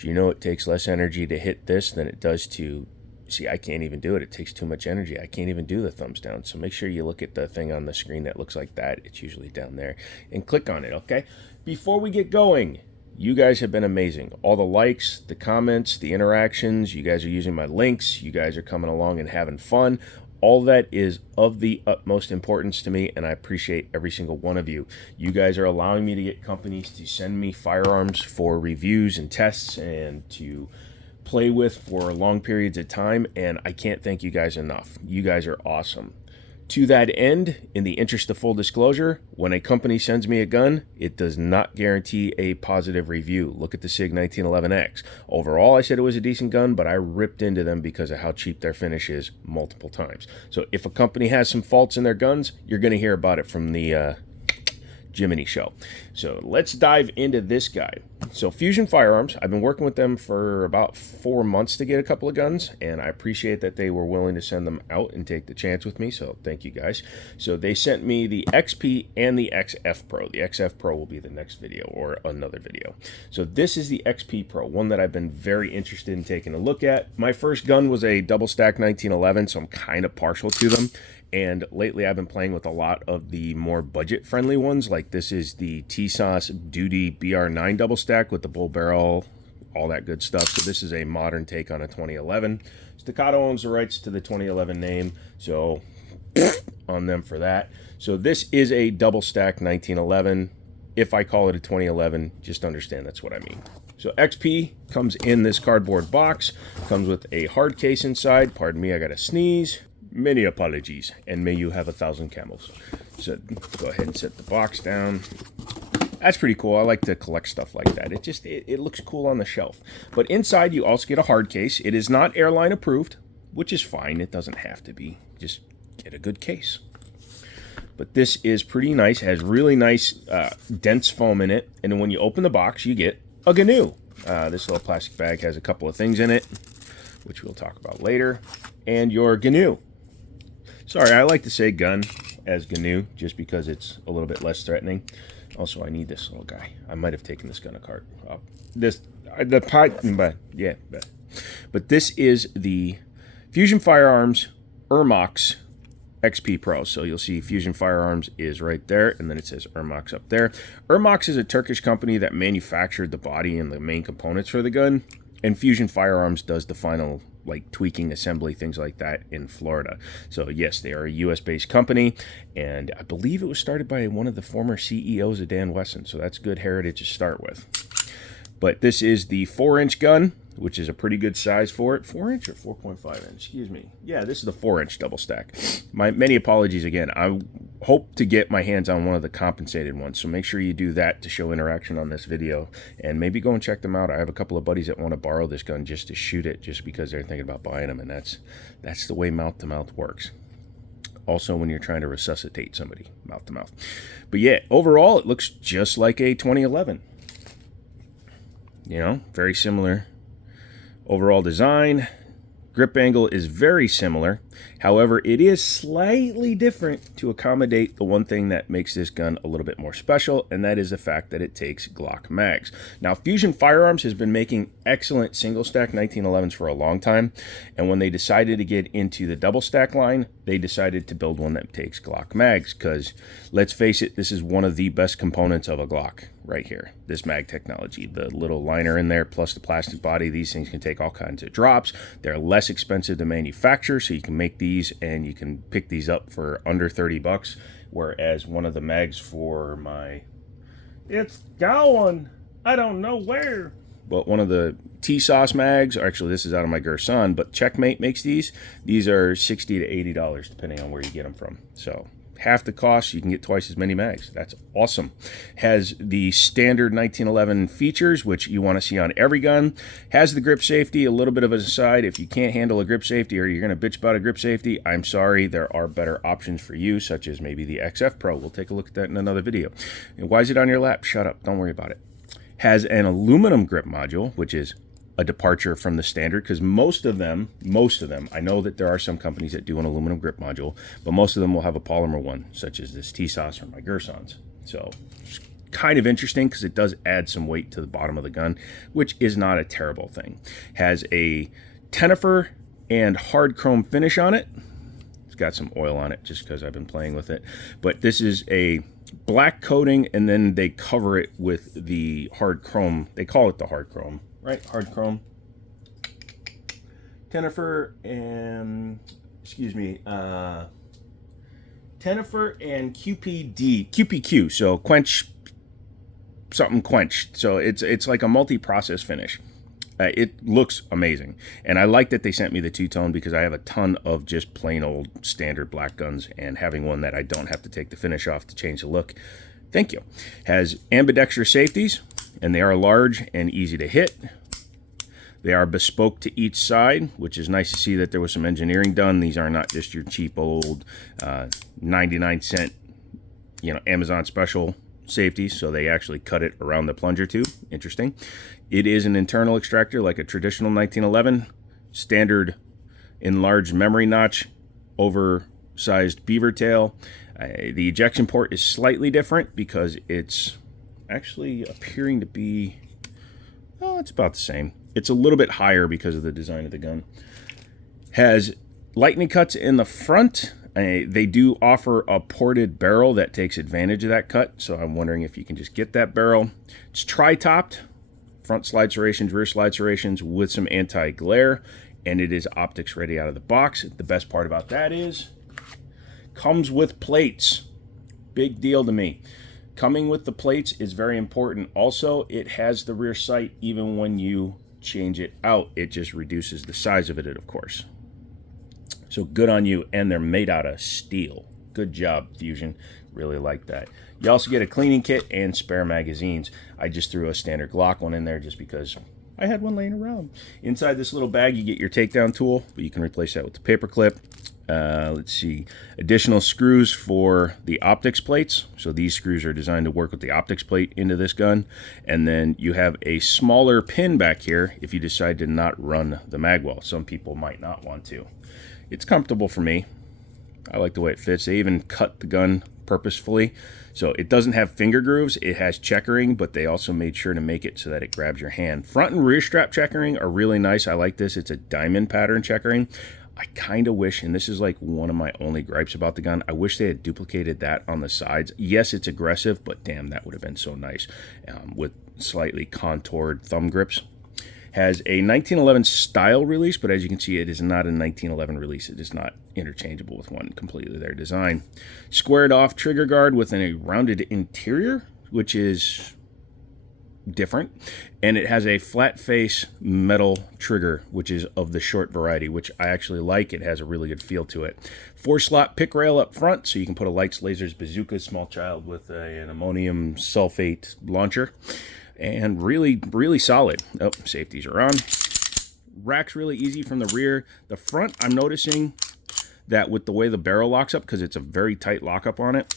Do you know it takes less energy to hit this than it does to... See, I can't even do it. It takes too much energy. I can't even do the thumbs down. So make sure you look at the thing on the screen that looks like that. It's usually down there. And click on it, okay? Before we get going, you guys have been amazing. All the likes, the comments, the interactions. You guys are using my links. You guys are coming along and having fun. All that is of the utmost importance to me, and I appreciate every single one of you. You guys are allowing me to get companies to send me firearms for reviews and tests and to play with for long periods of time, and I can't thank you guys enough. You guys are awesome. To that end, in the interest of full disclosure, when a company sends me a gun, it does not guarantee a positive review. Look at the SIG 1911X. Overall, I said it was a decent gun, but I ripped into them because of how cheap their finish is multiple times. So if a company has some faults in their guns, you're going to hear about it from the Jiminy show. So let's dive into this guy. So Fusion Firearms, I've been working with them for about 4 months to get a couple of guns, and I appreciate that they were willing to send them out and take the chance with me, so thank you guys. So they sent me the XP and the XF Pro. The XF Pro will be the next video or another video. So this is the XP Pro, one that I've been very interested in taking a look at. My first gun was a double stack 1911, so I'm kind of partial to them. And lately I've been playing with a lot of the more budget-friendly ones, like this is the TSOS Duty BR9 double stack with the bull barrel, all that good stuff. So this is a modern take on a 2011. Staccato owns the rights to the 2011 name, so on them for that. So this is a double stack 1911. If I call it a 2011, just understand that's what I mean. So XP comes in this cardboard box, comes with a hard case inside. Pardon me, I gotta sneeze. Many apologies, and may you have 1,000 camels. So go ahead and set the box down. That's pretty cool. I like to collect stuff like that. It looks cool on the shelf. But inside you also get a hard case. It is not airline approved, which is fine. It doesn't have to be. Just get a good case. But this is pretty nice. It has really nice dense foam in it. And then when you open the box, you get a GNU. This little plastic bag has a couple of things in it, which we'll talk about later. And your GNU. Sorry, I like to say gun as GNU just because it's a little bit less threatening. Also, I need this little guy. I might have taken this gun apart. But this is the Fusion Firearms Ergonomics XP Pro. So you'll see Fusion Firearms is right there, and then it says Ergonomics up there. Ergonomics is a Turkish company that manufactured the body and the main components for the gun, and Fusion Firearms does the final like tweaking, assembly, things like that in Florida. So yes, they are a US-based company, and I believe it was started by one of the former CEOs of Dan Wesson, so that's good heritage to start with. But this is the 4-inch gun, which is a pretty good size for it. 4-inch or 4.5 inch? Excuse me. Yeah, this is the 4-inch double stack. My many apologies again. I hope to get my hands on one of the compensated ones, so make sure you do that to show interaction on this video, and maybe go and check them out. I have a couple of buddies that want to borrow this gun just to shoot it, just because they're thinking about buying them, and that's the way mouth-to-mouth works. Also, when you're trying to resuscitate somebody, mouth-to-mouth. But yeah, overall, it looks just like a 2011. You know, very similar overall design. Grip angle is very similar. However, it is slightly different to accommodate the one thing that makes this gun a little bit more special, and that is the fact that it takes Glock Mags. Now, Fusion Firearms has been making excellent single stack 1911s for a long time, and when they decided to get into the double stack line, they decided to build one that takes Glock Mags, because let's face it, this is one of the best components of a Glock right here, this mag technology. The little liner in there plus the plastic body, these things can take all kinds of drops. They're less expensive to manufacture, so you can make these and you can pick these up for under 30 bucks, whereas one of the mags for my, it's going, I don't know where, but one of the TSOS mags, or actually this is out of my Gerson, but Checkmate makes these are $60 to $80 depending on where you get them from. So half the cost, you can get twice as many mags. That's awesome. Has the standard 1911 features, which you want to see on every gun. Has the grip safety. A little bit of an aside, if you can't handle a grip safety or you're going to bitch about a grip safety, I'm sorry, there are better options for you, such as maybe the XF Pro. We'll take a look at that in another video. And why is it on your lap? Shut up. Don't worry about it. Has an aluminum grip module, which is a departure from the standard, because most of them, I know that there are some companies that do an aluminum grip module, but most of them will have a polymer one, such as this TSOS or my Gersons. So kind of interesting because it does add some weight to the bottom of the gun, which is not a terrible thing. Has a tenifer and hard chrome finish on it. It's got some oil on it just because I've been playing with it. But this is a black coating, and then they cover it with the hard chrome. They call it the hard chrome, right? Hard chrome. Tenifer and, Tenifer and QPQ, so quench, something quench. So it's like a multi-process finish. It looks amazing, and I like that they sent me the two-tone because I have a ton of just plain old standard black guns, and having one that I don't have to take the finish off to change the look, thank you. Has ambidextrous safeties, and they are large and easy to hit. They are bespoke to each side, which is nice to see that there was some engineering done. These are not just your cheap old 99-cent, Amazon special safeties, so they actually cut it around the plunger tube. Interesting. It is an internal extractor like a traditional 1911, standard enlarged memory notch, oversized beaver tail. The ejection port is slightly different because it's actually appearing to be, it's about the same. It's a little bit higher because of the design of the gun. Has lightning cuts in the front. They do offer a ported barrel that takes advantage of that cut, so I'm wondering if you can just get that barrel. It's tri-topped, front slide serrations, rear slide serrations with some anti-glare, and it is optics ready out of the box. The best part about that is comes with plates. Big deal to me. Coming with the plates is very important. Also, it has the rear sight even when you change it out. It just reduces the size of it, of course. So good on you, and they're made out of steel. Good job, Fusion. Really like that. You also get a cleaning kit and spare magazines. I just threw a standard Glock one in there just because I had one laying around. Inside this little bag, you get your takedown tool, but you can replace that with the paper clip. Let's see, additional screws for the optics plates. So these screws are designed to work with the optics plate into this gun. And then you have a smaller pin back here if you decide to not run the mag well. Some people might not want to. It's comfortable for me. I like the way it fits. They even cut the gun purposefully. So it doesn't have finger grooves. It has checkering, but they also made sure to make it so that it grabs your hand. Front and rear strap checkering are really nice. I like this. It's a diamond pattern checkering. I kind of wish, and this is like one of my only gripes about the gun, I wish they had duplicated that on the sides. Yes, it's aggressive, but damn, that would have been so nice with slightly contoured thumb grips. Has a 1911 style release, but as you can see, it is not a 1911 release. It is not interchangeable with one, completely their design. Squared off trigger guard with a rounded interior, which is different. And it has a flat face metal trigger, which is of the short variety, which I actually like. It has a really good feel to it. 4-slot pick rail up front, so you can put a lights, lasers, bazooka, small child with an ammonium sulfate launcher. And really, really solid. Oh, safeties are on. Rack's really easy from the rear. The front, I'm noticing that with the way the barrel locks up, because it's a very tight lockup on it,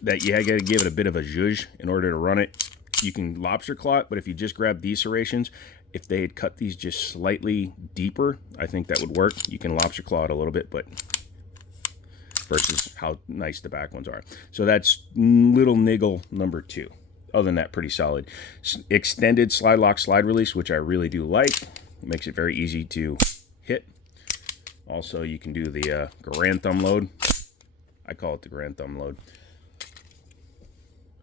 that you got to give it a bit of a zhuzh in order to run it. You can lobster claw it, but if you just grab these serrations, if they had cut these just slightly deeper, I think that would work. You can lobster claw it a little bit, but versus how nice the back ones are. So that's little niggle number 2. Other than that, pretty solid. Extended slide lock slide release, which I really do like. It makes it very easy to hit. Also, you can do the grand thumb load. I call it the grand thumb load,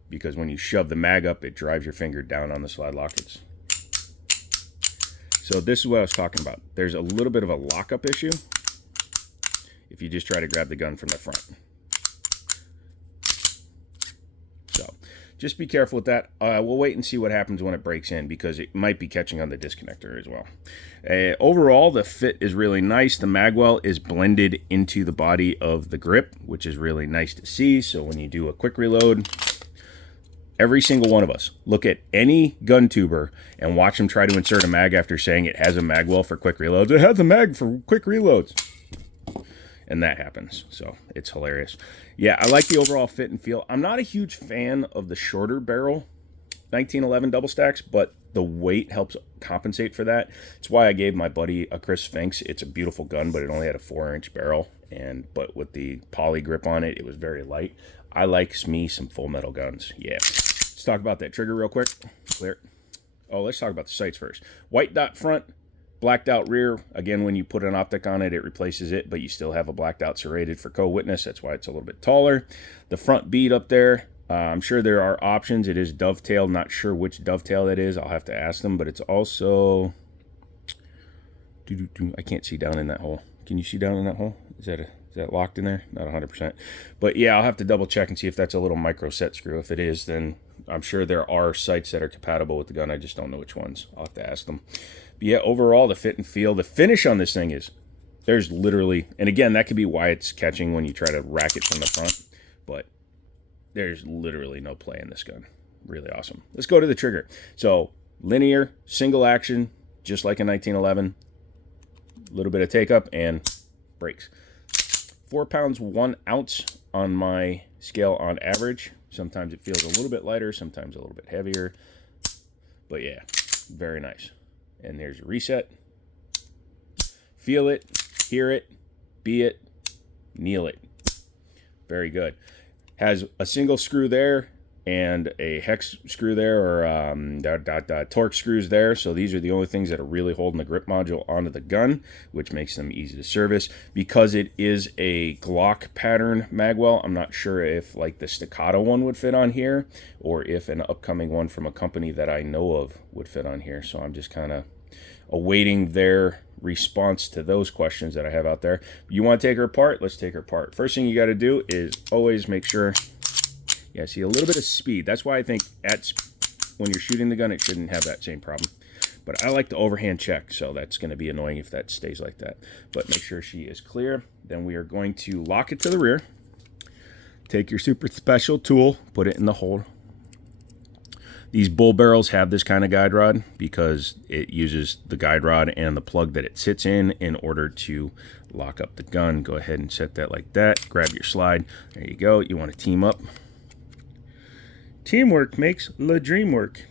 because when you shove the mag up, it drives your finger down on the slide lockets. So this is what I was talking about. There's a little bit of a lockup issue if you just try to grab the gun from the front. So just be careful with that. We'll wait and see what happens when it breaks in, because it might be catching on the disconnector as well. Overall, the fit is really nice. The magwell is blended into the body of the grip, which is really nice to see. So when you do a quick reload, every single one of us, look at any gun tuber and watch them try to insert a mag after saying it has a magwell for quick reloads. It has a mag for quick reloads. And that happens. So it's hilarious. Yeah, I like the overall fit and feel. I'm not a huge fan of the shorter barrel 1911 double stacks, but the weight helps compensate for that. It's why I gave my buddy a Chris Sphinx. It's a beautiful gun, but it only had a 4-inch barrel. But with the poly grip on it, it was very light. I like me some full metal guns. Yeah. Let's talk about that trigger real quick. Clear. Oh, let's talk about the sights first. White dot front, blacked out rear. Again, when you put an optic on it, it replaces it, but you still have a blacked out serrated for co-witness. That's why it's a little bit taller. The front bead up there, I'm sure there are options. It is dovetailed. Not sure which dovetail that is. I'll have to ask them, but it's also... I can't see down in that hole. Can you see down in that hole? Is that locked in there? Not 100%. But yeah, I'll have to double check and see if that's a little micro set screw. If it is, then I'm sure there are sights that are compatible with the gun. I just don't know which ones. I'll have to ask them. But yeah, overall, the fit and feel, the finish on this thing is, there's literally, and again, that could be why it's catching when you try to rack it from the front, but there's literally no play in this gun. Really awesome. Let's go to the trigger. So linear, single action, just like a 1911. A little bit of take up and breaks. 4 pounds 1 ounce on my scale on average. Sometimes it feels a little bit lighter, sometimes a little bit heavier. But yeah, very nice. And there's your reset. Feel it, hear it, be it, kneel it. Very good. Has a single screw there and a hex screw there, or torque screws there. So these are the only things that are really holding the grip module onto the gun, which makes them easy to service. Because it is a Glock pattern magwell, I'm not sure if like the staccato one would fit on here, or if an upcoming one from a company that I know of would fit on here. So I'm just kind of awaiting their response to those questions that I have out there. You want to take her apart? Let's take her apart. First thing you got to do is always make sure, yeah, see a little bit of speed. That's why I think when you're shooting the gun, it shouldn't have that same problem. But I like to overhand check, so that's going to be annoying if that stays like that. But make sure she is clear. Then we are going to lock it to the rear. Take your super special tool, put it in the hole. These bull barrels have this kind of guide rod because it uses the guide rod and the plug that it sits in order to lock up the gun. Go ahead and set that like that. Grab your slide. There you go. You want to team up. Teamwork makes the dream work.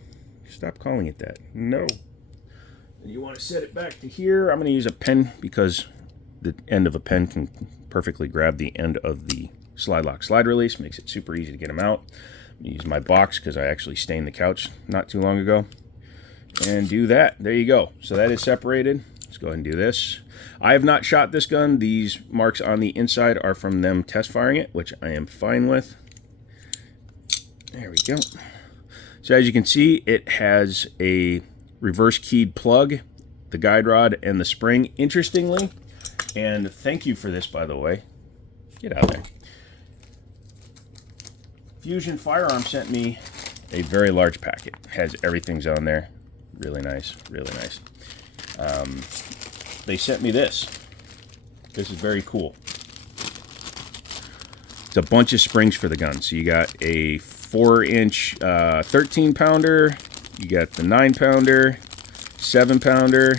Stop calling it that. No. You want to set it back to here. I'm going to use a pen because the end of a pen can perfectly grab the end of the slide lock slide release. Makes it super easy to get them out. Use my box because I actually stained the couch not too long ago. And do that. There you go. So that is separated. Let's go ahead and do this. I have not shot this gun. These marks on the inside are from them test firing it, which I am fine with. There we go. So as you can see, it has a reverse keyed plug, the guide rod, and the spring. Interestingly, and thank you for this, by the way. Get out of there. Fusion Firearms sent me a very large packet. Has everything's on there. Really nice, really nice. They sent me this. This is very cool. It's a bunch of springs for the gun. So you got a 4-inch 13-pounder. You got the 9-pounder, 7-pounder,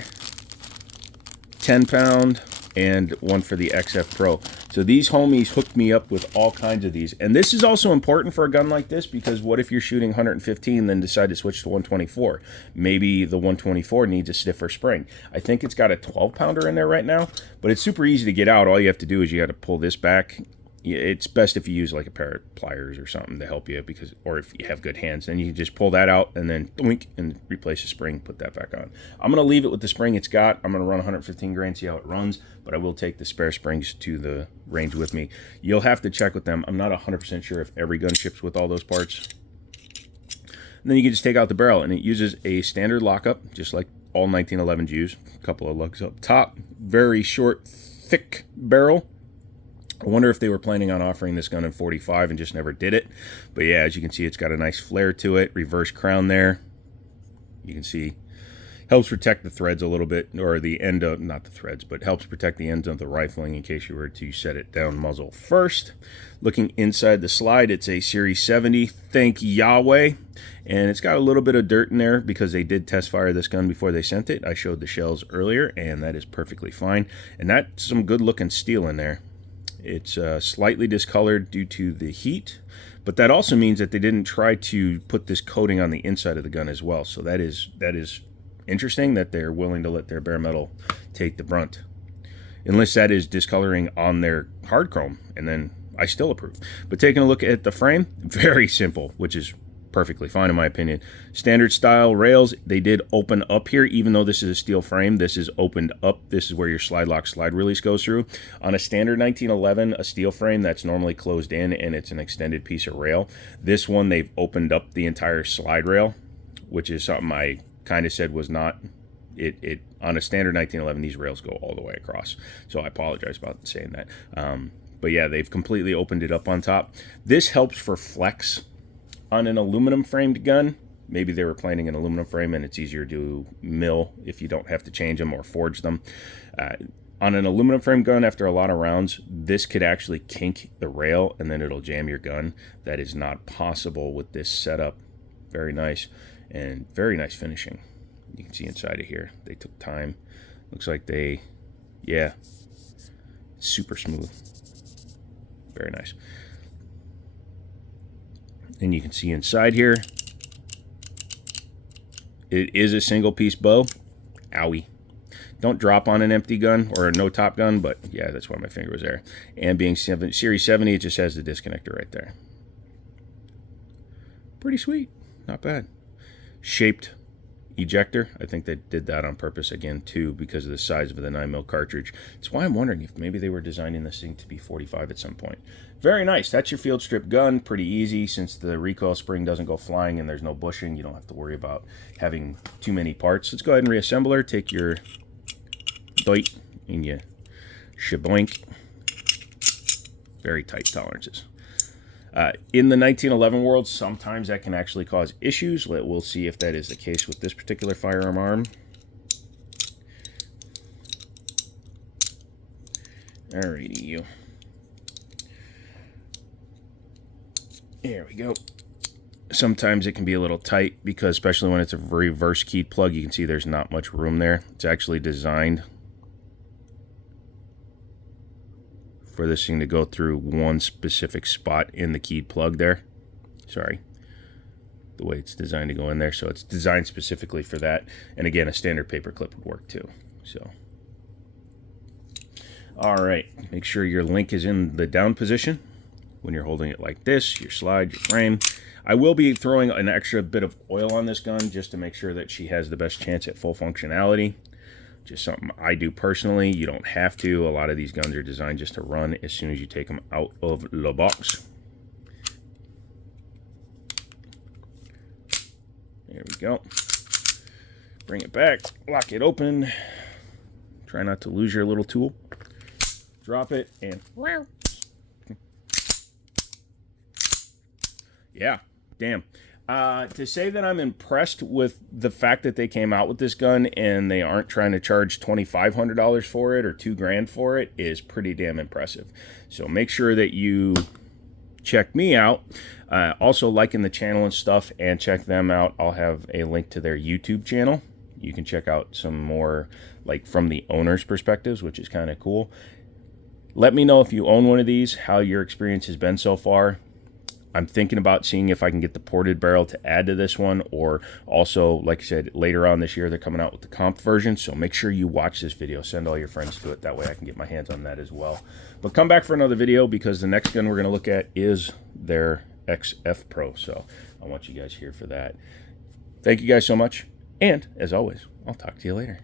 10-pound, and one for the XF Pro. So these homies hooked me up with all kinds of these. And this is also important for a gun like this because what if you're shooting 115 then decide to switch to 124? Maybe the 124 needs a stiffer spring. I think it's got a 12-pounder in there right now, but it's super easy to get out. All you have to do is you got to pull this back. It's best if you use like a pair of pliers or something to help you, because, or if you have good hands, then you can just pull that out and then doink and replace the spring, put that back on. I'm going to leave it with the spring it's got. I'm going to run 115 grain, see how it runs, but I will take the spare springs to the range with me. You'll have to check with them. I'm not 100% sure if every gun ships with all those parts. And then you can just take out the barrel, and it uses a standard lockup, just like all 1911s use. A couple of lugs up top. Very short, thick barrel. I wonder if they were planning on offering this gun in 45 and just never did it. But yeah, as you can see, it's got a nice flare to it. Reverse crown there. You can see, helps protect the threads a little bit, or the end of, not the threads, but helps protect the ends of the rifling in case you were to set it down muzzle first. Looking inside the slide, it's a Series 70. Thank Yahweh. And it's got a little bit of dirt in there because they did test fire this gun before they sent it. I showed the shells earlier, and that is perfectly fine. And that's some good looking steel in there. It's slightly discolored due to the heat, but that also means that they didn't try to put this coating on the inside of the gun as well. So that is interesting that they're willing to let their bare metal take the brunt. Unless that is discoloring on their hard chrome, and then I still approve. But taking a look at the frame, very simple, which is perfectly fine in my opinion. Standard style rails, they did open up here, even though this is a steel frame, this is opened up. This is where your slide lock slide release goes through. On a standard 1911, a steel frame that's normally closed in and it's an extended piece of rail. This one, they've opened up the entire slide rail, which is something I kind of said was not. It on a standard 1911, these rails go all the way across. So I apologize about saying that. But yeah, they've completely opened it up on top. This helps for flex. On an aluminum framed gun, maybe they were planning an aluminum frame and it's easier to mill if you don't have to change them or forge them. On an aluminum frame gun, after a lot of rounds, this could actually kink the rail and then it'll jam your gun. That is not possible with this setup. Very nice and very nice finishing. You can see inside of here, they took time. Looks like they, yeah, super smooth. Very nice. And you can see inside here, it is a single piece bow. Owie. Don't drop on an empty gun or a no top gun, but yeah, that's why my finger was there. And being Series 70, it just has the disconnector right there. Pretty sweet. Not bad. Shaped ejector. I think they did that on purpose again too, because of the size of the 9mm cartridge. That's why I'm wondering if maybe they were designing this thing to be 45 at some point. Very nice. That's your field strip gun. Pretty easy since the recoil spring doesn't go flying and there's no bushing. You don't have to worry about having too many parts. Let's go ahead and reassemble her. Take your doit and you shaboink. Very tight tolerances. In the 1911 world, sometimes that can actually cause issues. We'll see if that is the case with this particular firearm arm. Alrighty, you. There we go. Sometimes it can be a little tight because, especially when it's a reverse keyed plug, you can see there's not much room there. It's actually designed for this thing to go through one specific spot in the keyed plug there. Sorry. The way it's designed to go in there. So it's designed specifically for that. And again, a standard paper clip would work too. So, all right. Make sure your link is in the down position when you're holding it like this, your slide, your frame. I will be throwing an extra bit of oil on this gun just to make sure that she has the best chance at full functionality. Just something I do personally. You don't have to. A lot of these guns are designed just to run as soon as you take them out of the box. There we go. Bring it back. Lock it open. Try not to lose your little tool. Drop it and... Yeah, damn. To say that I'm impressed with the fact that they came out with this gun and they aren't trying to charge $2,500 for it or $2,000 for it is pretty damn impressive. So make sure that you check me out. Also liking the channel and stuff, and check them out. I'll have a link to their YouTube channel. You can check out some more like from the owner's perspectives, which is kind of cool. Let me know if you own one of these, how your experience has been so far. I'm thinking about seeing if I can get the ported barrel to add to this one, or also, like I said, later on this year, they're coming out with the comped version. So make sure you watch this video. Send all your friends to it. That way I can get my hands on that as well. But come back for another video, because the next gun we're going to look at is their XF Pro. So I want you guys here for that. Thank you guys so much. And as always, I'll talk to you later.